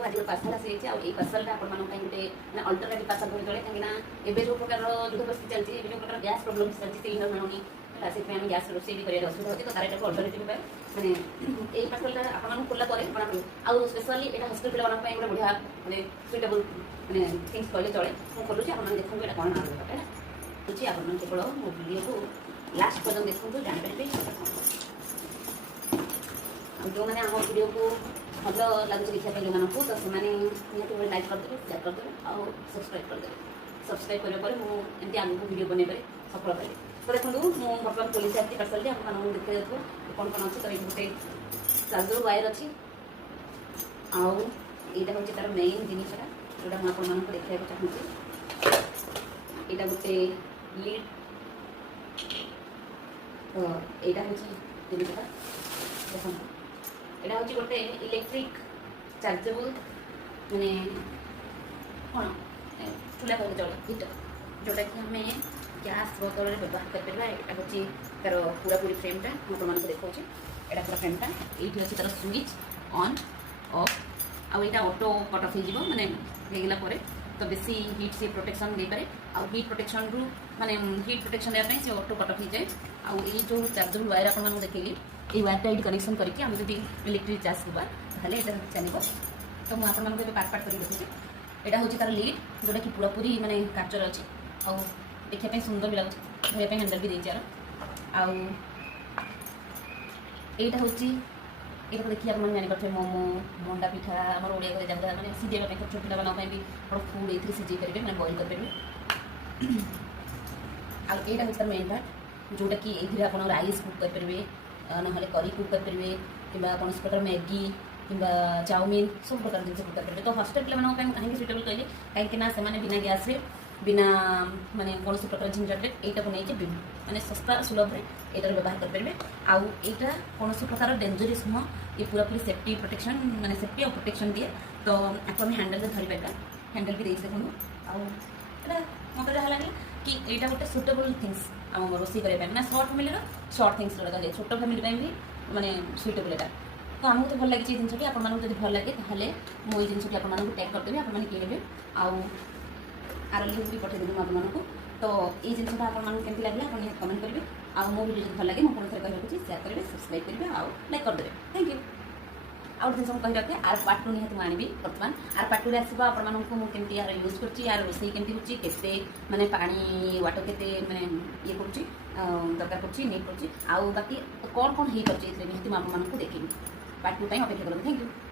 ଦେଖନ୍ତୁ ଆଜି ଗୋଟେ ପାର୍ସଲ ଆସିଯାଇଛି ଆଉ ଏଇ ପାର୍ସଲଟା ଆପଣମାନଙ୍କ ପାଇଁ ଗୋଟେ ମାନେ ଅଲ୍ଟରନେଟିଭ୍ ପାର୍ସଲ ଭଳି ଚଳେ କାହିଁକିନା ଏବେ ଯେଉଁ ପ୍ରକାର ଯୁଦ୍ଧ ପରିସ୍ଥିତି ଚାଲିଛି ଏବେ ଯେଉଁ ପ୍ରକାର ଗ୍ୟାସ୍ ପ୍ରୋବ୍ଲେମ୍ ଚାଲିଛି ସିଲିଣ୍ଡର ମିଳୁନି ହେଲା ସେଥିପାଇଁ ଆମେ ଗ୍ୟାସ୍ ରୋଷେଇ ବି କରିବାର ଅସୁବିଧା ହେଉଛି ତ ତାର ଏଟାକୁ ଅଲ୍ଟରନେଟିଭ୍ ପାଇଁ ମାନେ ଏଇ ପାର୍ସଲଟା ଆପଣମାନଙ୍କୁ ଖୋଲିଲା ପରେ ଜଣାପଡ଼ିବ ଆଉ ସ୍ପେଶାଲି ଏଇଟା ହଷ୍ଟେଲ ପିଲାମାନଙ୍କ ପାଇଁ ଗୋଟେ ବଢ଼ିଆ ମାନେ ସୁଇଟେବୁଲ୍ ମାନେ ଥିଙ୍ଗସ୍ କହିଲେ ଚଳେ ମୁଁ ଖୋଲୁଛି ଆପଣମାନେ ଦେଖନ୍ତୁ ଏଇଟା କ'ଣ ଆଣିବ ହେଲା ହେଉଛି ଆପଣମାନେ କେବଳ ମୋ ଭିଡ଼ିଓକୁ ଲାଷ୍ଟ ପର୍ଯ୍ୟନ୍ତ ଦେଖନ୍ତୁ ଜାଣିପାରିବେ ଆଉ ଯେଉଁମାନେ ଆମ ଭିଡ଼ିଓକୁ ଭଲ ଲାଗୁଛି ଦେଖିବା ପାଇଁ ଯେଉଁମାନଙ୍କୁ ତ ସେମାନେ ନିହାତି ଭାବେ ଲାଇକ୍ କରିଦେବେ ସେୟାର କରିଦେବେ ଆଉ ସବସ୍କ୍ରାଇବ୍ କରିଦେବେ ସବସ୍କ୍ରାଇବ୍ କରିବା ପରେ ମୁଁ ଏମିତି ଆଗକୁ ଭିଡ଼ିଓ ବନେଇବାରେ ସଫଳ ପାଇବି ତ ଦେଖନ୍ତୁ ମୁଁ ବର୍ତ୍ତମାନ ପୋଲିସ ଆସିଛି ପାର୍ସଲଟି ଆପଣମାନଙ୍କୁ ଦେଖାଇ ଦେଉଥିବ କ'ଣ କ'ଣ ଅଛି ତ ଏଇ ଗୋଟେ ଚାର୍ଜର ୱାୟାର ଅଛି ଆଉ ଏଇଟା ହେଉଛି ତା'ର ମେନ୍ ଜିନିଷଟା ଯେଉଁଟା ମୁଁ ଆପଣମାନଙ୍କୁ ଦେଖାଇବାକୁ ଚାହୁଁଛି ଏଇଟା ଗୋଟେ ଲିଡ୍ ତ ଏଇଟା ହେଉଛି ଜିନିଷଟା ଦେଖନ୍ତୁ এটা হচ্ছে গোটে ইলেকট্রিক চার্জেবল মানে কোণ চুলা कहले चले হিটর जोटा कि आम गैस बदल में व्यवहार कर यहाँ हूँ तार पूरा पूरी फ्रेमटा मुझे देखा यहाँ पूरा फ्रेमटा ये अच्छे तार switch on off आईटा auto cut off हो माने होगला तो बेसी हिट से प्रोटेक्शन दे पारे आ हिट प्रोटेक्शन रु माने हिट प्रोटेक्शन देवाई से ऑटो कट ऑफ हो जाए आई जो चार्जेबल वायर आपको देखिए ये वायरटा ये कनेक्शन करके आम जब इलेक्ट्रिक चार्ज करवा ताहले ये चलो तो मुझे आपको पार्ट पार्ट कर देखुची यहाँ हूँ तार लीड जोटा कि पूरा पूरी माने काचर अच्छे आउ देखा सुंदर भी लगुच धरने हैंडल भी देर आउ यहाँ हूँ ये देखिए आप जापर मोमो मंडा पिठा आम ओडिया घर जगह मैंने सीझे छोट पिला भी आप फुड ये सीझे पारे मैंने बॉइल करेंगे आईटा हूँ तार मेन पार्ट जोटा कि ये आप राइस कुक करेंगे ना करी कुक करेंगे कि कौन प्रकार मैगी कि चाउमिन सब प्रकार जिन कुक करेंगे तो हॉस्टेल पे कहीं सुइटेबल कहले कहीं से बिना गैस रे बिना माने कौन प्रकार झंझट यहाँ बन मैंने सस्ता सुलभ में यहाँ व्यवहार करेंगे आउ यहाँ कौन प्रकार डेंजरस नुह ये पूरा पूरी सेफ्टी प्रोटेक्शन माने सेफ्टी और प्रोटेक्शन दिए तो आपको आम हैंडल धरी पारा हैंडल भी देखते देखो आउ मत जहाँ लगे कि यहाँ गोटे सुटेबल थिंग्स आम रोषे करने मैंने सर्ट फैमिली सर्ट थिंग्स जोड़ा जाए छोट फैमिली भी माने सुइटेबल यहाँ तो आमको तो भल लगी जिनटी आपको जब भल लगे ताहले मुझे जिनटी आपको टैग करदेवी आपने किनबे आउ आर लिंक भी पठेदेवी आपको तो ये जिनटा आपको लगे आप कमेंट करेंगे आउ मो वीडियो भल लगे मुझे थे कहूँ शेयर करेंगे सब्सक्राइब करेंगे आउ लाइक करदेवे थैंक यू आउ जिन कही रखे आर पार्ट टू निहत आनी बर्तमान आर पार्ट टू आसो आपको यार यूज कर यार रोषे केमती होते माने पानी वाटर के माने ये कर दरकार कर नीड कर आउ बाकी कौन कौन हो पार्टी निहत मुझे देखी पार्ट टू अपेक्षा करेंगे थैंक यू।